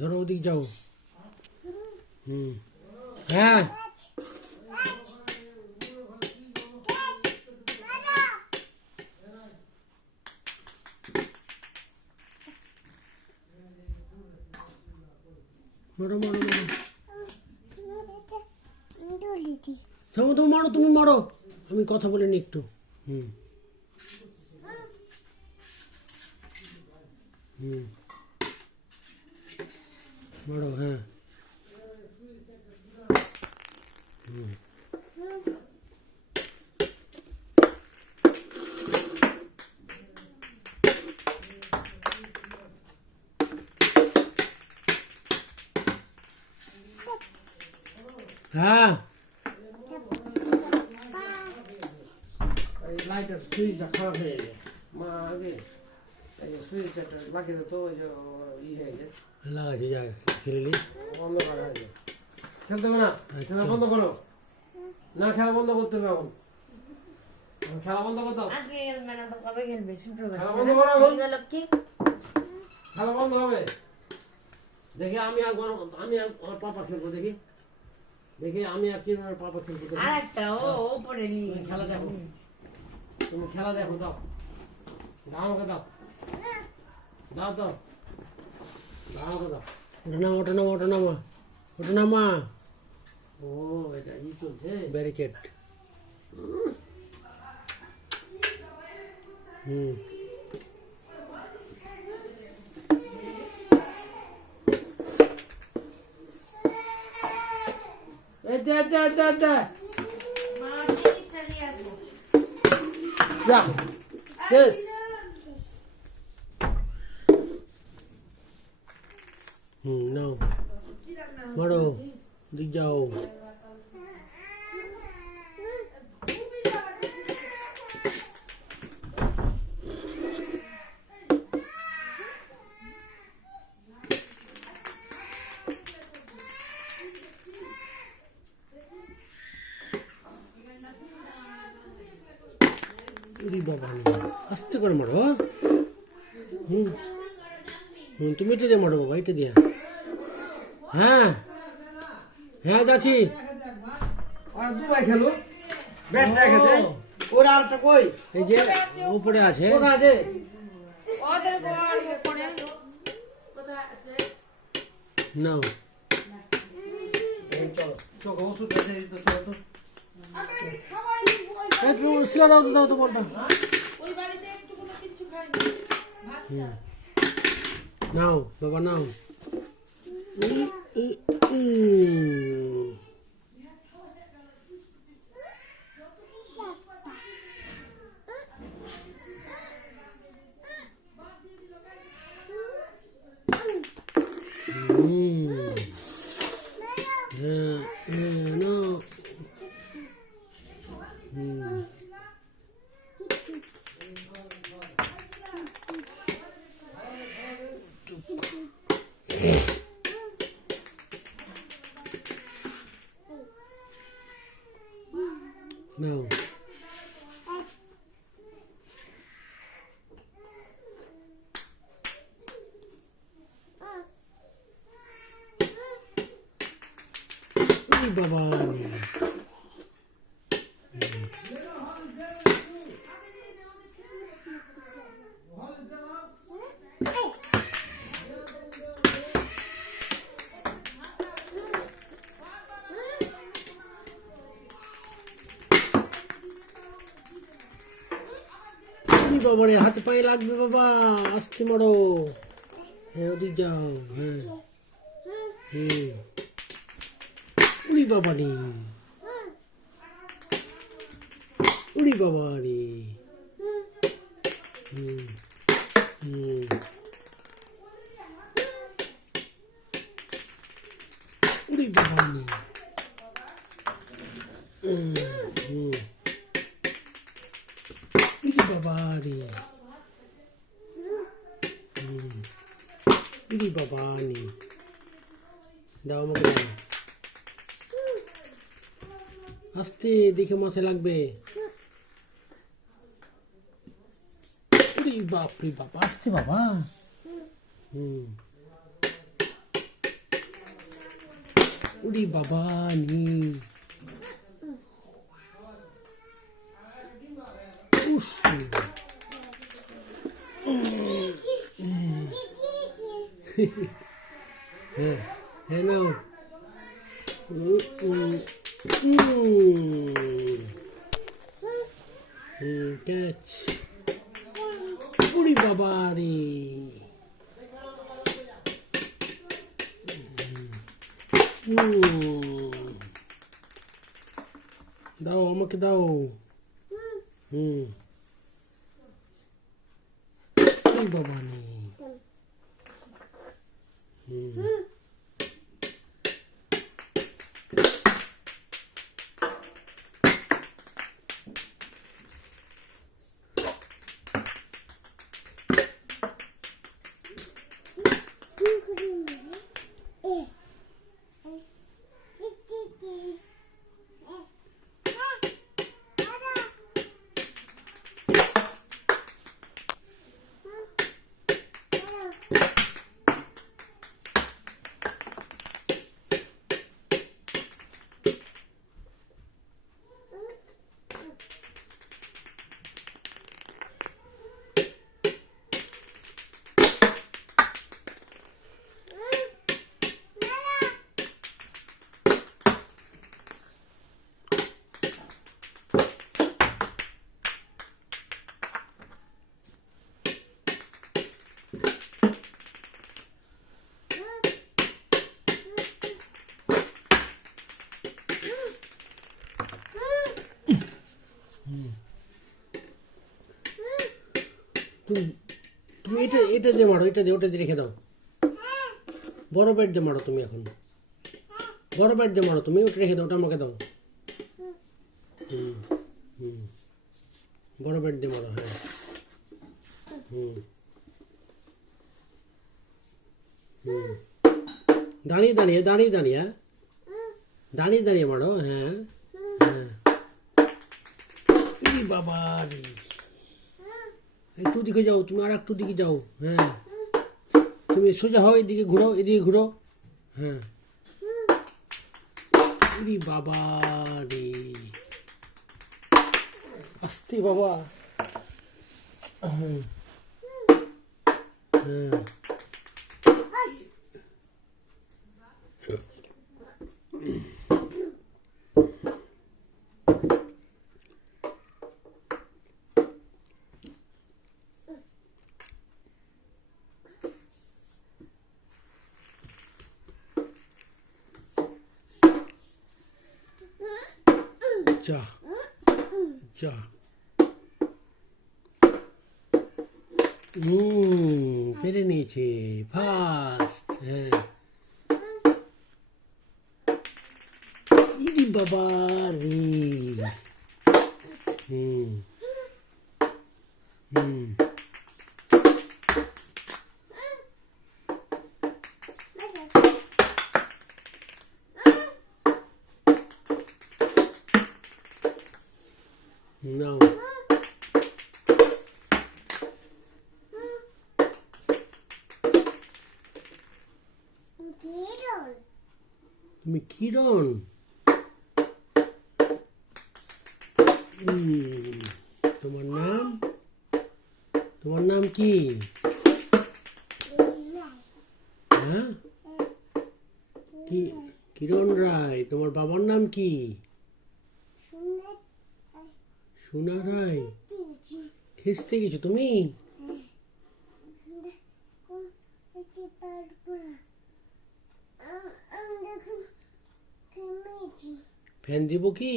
ধরো ওদিক যাও। হ্যাঁ মারো মারো মারো, থামো তুমি মারো, তুমি মারো, আমি কথা বলে নি একটু। মারো, হ্যাঁ হ্যাঁ লাইটার সুইচটা খারাপ হয়ে গেছে মা আগে সুইচ একটা লাগিয়ে দিত ওই যে ই হয়ে গেছে লাগাচ্ছি, যা খেলে বন্ধ করা হয়ে যায়, খেলতে হবে না, খেলা বন্ধ করো না, খেলা বন্ধ করতে হবে এখন, খেলা বন্ধ করতে হবে, খেলা বন্ধ করো এখন, খেলা বন্ধ হবে। দেখি আমি আর আমার পাপা খেলবো, দেখি দেখি আমি আর কিভাবে পাপা খেলবো, খেলা দেখো, তুমি খেলা দেখো, দাও দাও আমাকে দাও, দাও দাও দাও আমাকে দাও, ওটা নামা ওটা নামা ওটা নামা ওটা নামা। ও এটা ই চলছে ব্যারিকেড। এই দে দে দে দে যা শেষ। নাও মারো, দিক যাও। বাবা আস্তে করে মারো। তুমি এটা দিয়ে মারো বাবা, এটা দিয়ে। হ্যাঁ হ্যাঁ যাচ্ছি। আর দুবাই খেলো ব্যাট রেখে দে, ওর আরটা কই, এই যে উপরে আছে, কোথায় আছে ওদের ঘর উপরে কোথায় আছে নাও। এই চলো চোখ ওষুধ এসে দিত, চলো তো আমি খাওয়াই বল, একটু শিলা দাও তো, দাও তো বলটা। ওই বাড়িতে একটু কোনো কিছু খাইনি ভাত খা। নাও বাবা নাও। নাও বাবা। বাবা রে, হাতে পায়ে লাগবে বাবা, আস্তে মারো। হ্যাঁ ওদিক যাও। হ্যাঁ উড়ি বাবা রে, উড়ি বাবা রে। উড়ি বাবা রে। উড়ি বাবা রে, উড়ি বাবা রে। দাও আমাকে দাও, আস্তে দেখে মাথায় লাগবে। উড়ি বাপ রে বাপ, আস্তে বাবা। উড়ি বাবা নি উফ হ্যাঁ হ্যাঁ নাও ক্যাচ উড়ি বাবা রে দাও আমাকে দাও উড়ি বাবা রে তুমি এটা এটা দিয়ে মারো, এটা দিয়ে ওটা দিয়ে রেখে দাও। বড় ব্যাট দিয়ে মারো তুমি, এখন বড় ব্যাট দিয়ে মারো তুমি, ওটা রেখে দাও, ওটা আমাকে দাও। বড় ব্যাট দিয়ে মারো। হ্যাঁ দাঁড়িয়ে দাঁড়িয়ে দাঁড়িয়ে দাঁড়িয়ে দাঁড়িয়ে দাঁড়িয়ে মারো। হ্যাঁ হ্যাঁ বাবা রে, একটু দিকে যাও তুমি, আর একটু দিকে যাও। হ্যাঁ তুমি সোজা হও, এদিকে ঘুরো, এদিকে ঘুরো। হ্যাঁ বাবা রে, আস্তে বাবা। হ্যাঁ হ্যাঁ যা যা। পেরে নিয়েছে ফার্স্ট। হ্যাঁ ইরি বাবা রে। নাও তুমি কিরণ। তোমার নাম, তোমার নাম কি? হ্যাঁ কি? কিরণ রায়। তোমার বাবার নাম কি? সোনা রায়। খেসতে গেছো তুমি? ফ্যান দিব কি?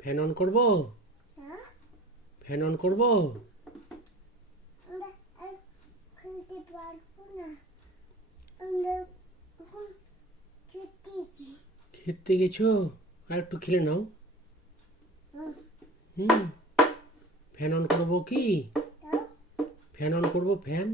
ফ্যান অন করবো? ফ্যান অন করবো? খেতে গেছো? আর একটু খেলে নাও। ফ্যান অন করবো কি? ফ্যান অন করবো? ফ্যান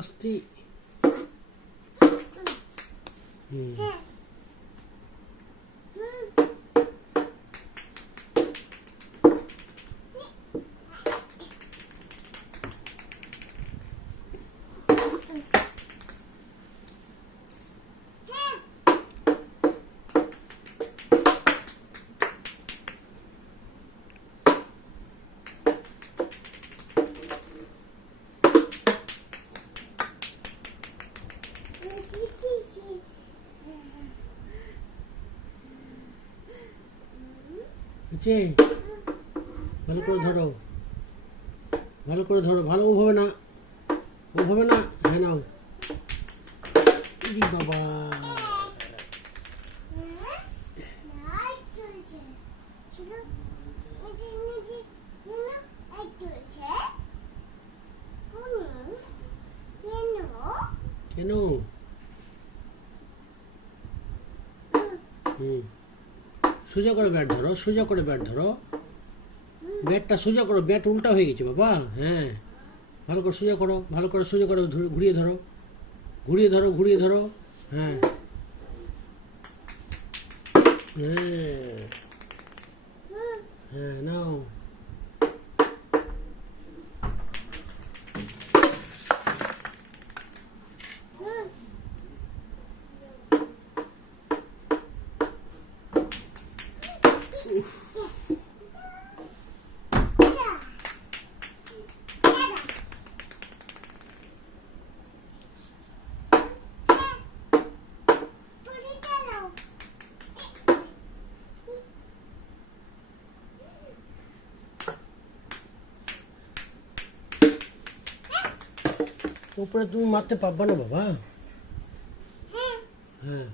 আস্তে। হুম হচ্ছে, ভালো করে ধরো, ভালো করে ধরো, ভালো ওভাবে না, ওভাবে না, হ্যাঁ নাও। ইরি বাবা, কেন? হুম সোজা করে ব্যাট ধরো, সোজা করে ব্যাট ধরো, ব্যাটটা সোজা করো, ব্যাট উল্টা হয়ে গেছে বাবা। হ্যাঁ ভালো করে সোজা করো, ভালো করে সোজা করো, ঘুরিয়ে ধরো, ঘুরিয়ে ধরো, ঘুরিয়ে ধরো। হ্যাঁ হ্যাঁ হ্যাঁ নাও। উপরে তুমি মারতে পারবা না বাবা। হ্যাঁ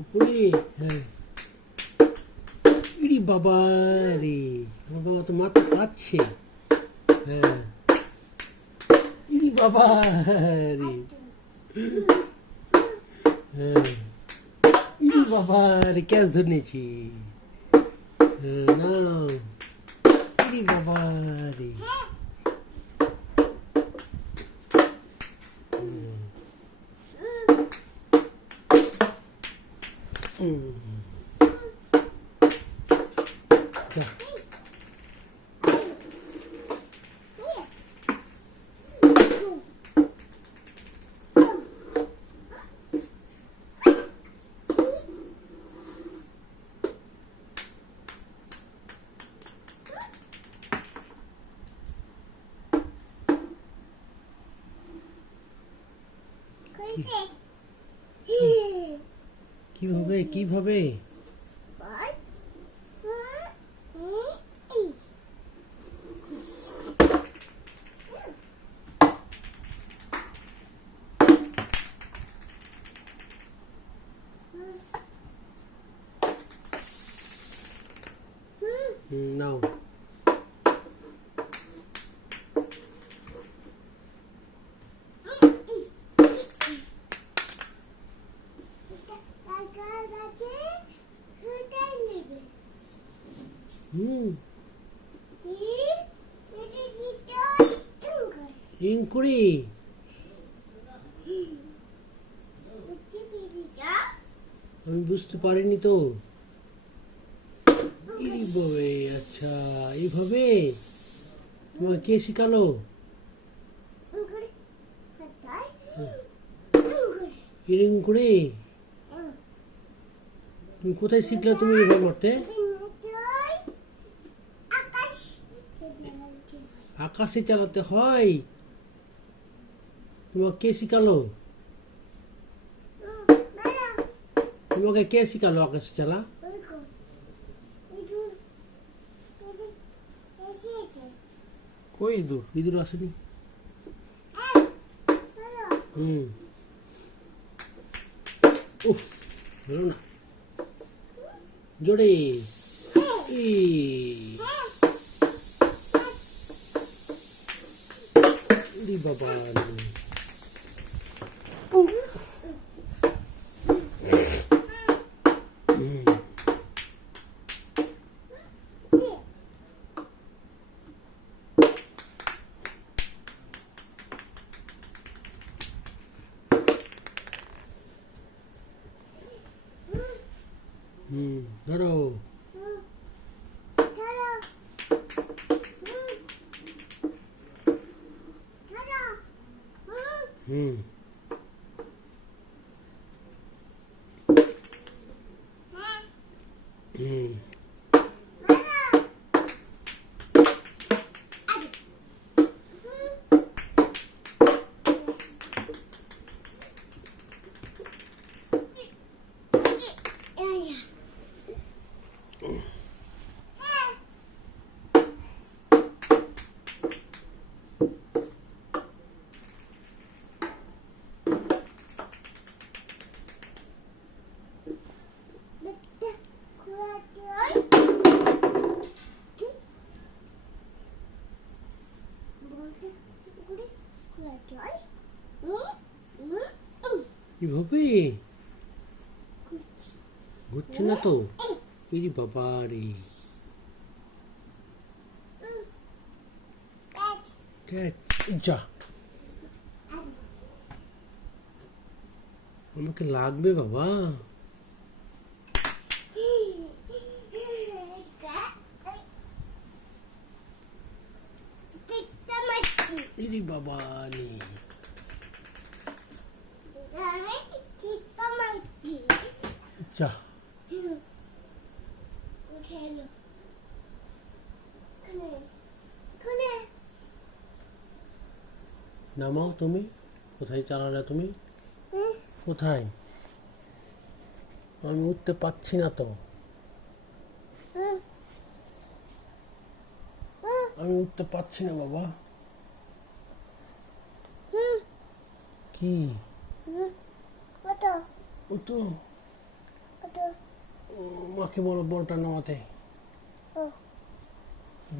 উপরে, হ্যাঁ। ইরি বাবা রে, আমার বাবা তো মারতে পারছে। হ্যাঁ ইরি বাবা রে, হ্যাঁ ইরি বাবা রে, ক্যাচ ধরে নিয়েছি। হ্যাঁ না, ইরি বাবা রে। যা। কিভাবে কিভাবে? নাও। ইঙ্কুরি, আমি বুঝতে পারিনি তো। এইভাবে, আচ্ছা এইভাবে তোমাকে কে শিখালো? ইঙ্কুরি, তুমি কোথায় শিখলে তুমি এইভাবে মারতে? আকাশে চালাতে হয়? তোমাকে কে শিখালো? তোমাকে কে শিখালো আকাশে চালা? কই ইঁদুর? ইঁদুর আসেনি। উফ, হলো না, জোরে। বাবা হুম হুম এভাবে হচ্ছে না তো। ইরি বাবা রে, যা আমাকে লাগবে বাবা। ইরি বাবা রে, যা নামাও। তুমি কোথায় চালালে? তুমি কোথায়? আমি উঠতে পারছি না তো, আমি উঠতে পারছি না বাবা। কি তো মাকে বলো বড়টা নামাতে,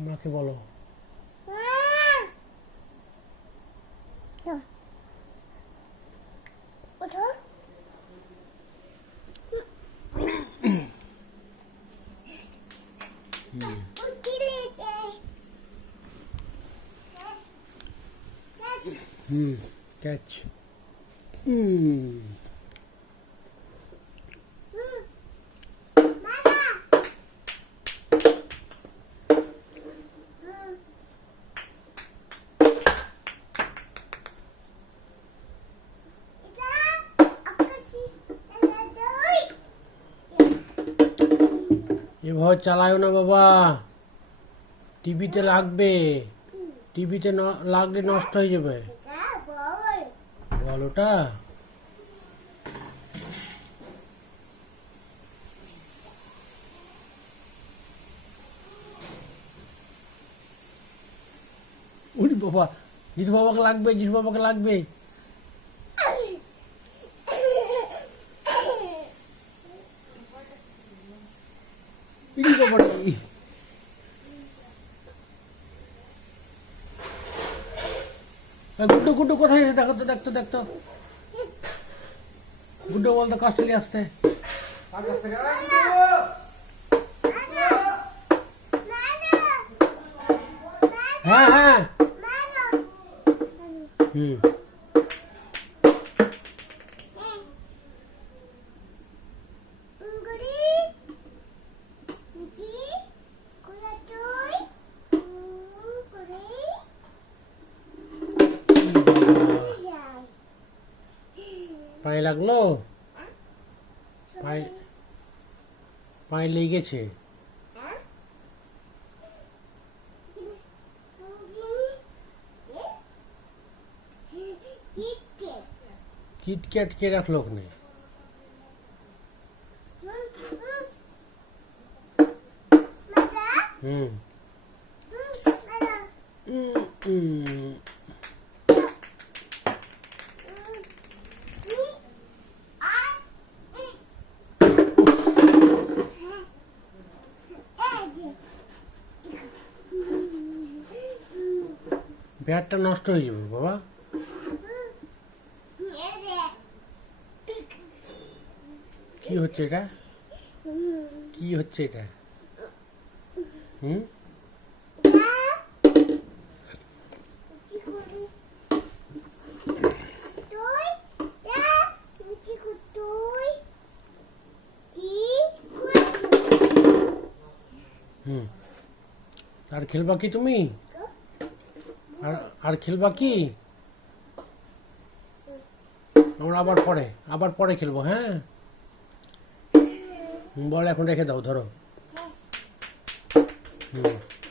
মাকে বলো। ক্যাচ। এভাবে চালায় না বাবা, টিভিতে লাগবে, টিভিতে লাগলে নষ্ট হয়ে যাবে। বল ওটা। উনি বাবা, জিজু বাবাকে লাগবে, জিজু বাবাকে লাগবে। ইরি বাবা রে। গুড্ডু গুড্ডু কোথায় আছে? দেখো তো, দেখতো দেখতো। গুড্ডু বলতো কাস্টলি আসতে। হ্যাঁ হ্যাঁ হুম পায়ে লাগলো, পায়ে পায়ে লেগেছে। কিটক্যাট কে রাখলো ওখানে? হুম ব্যাটটা নষ্ট হয়ে যাবে বাবা। কি হচ্ছে এটা? কি হচ্ছে এটা? হুম হুম আর খেলবা কি তুমি? আর খেলবা কি? আমরা আবার পরে খেলবো, হ্যাঁ? বল এখন রেখে দাও, ধরো। হুম।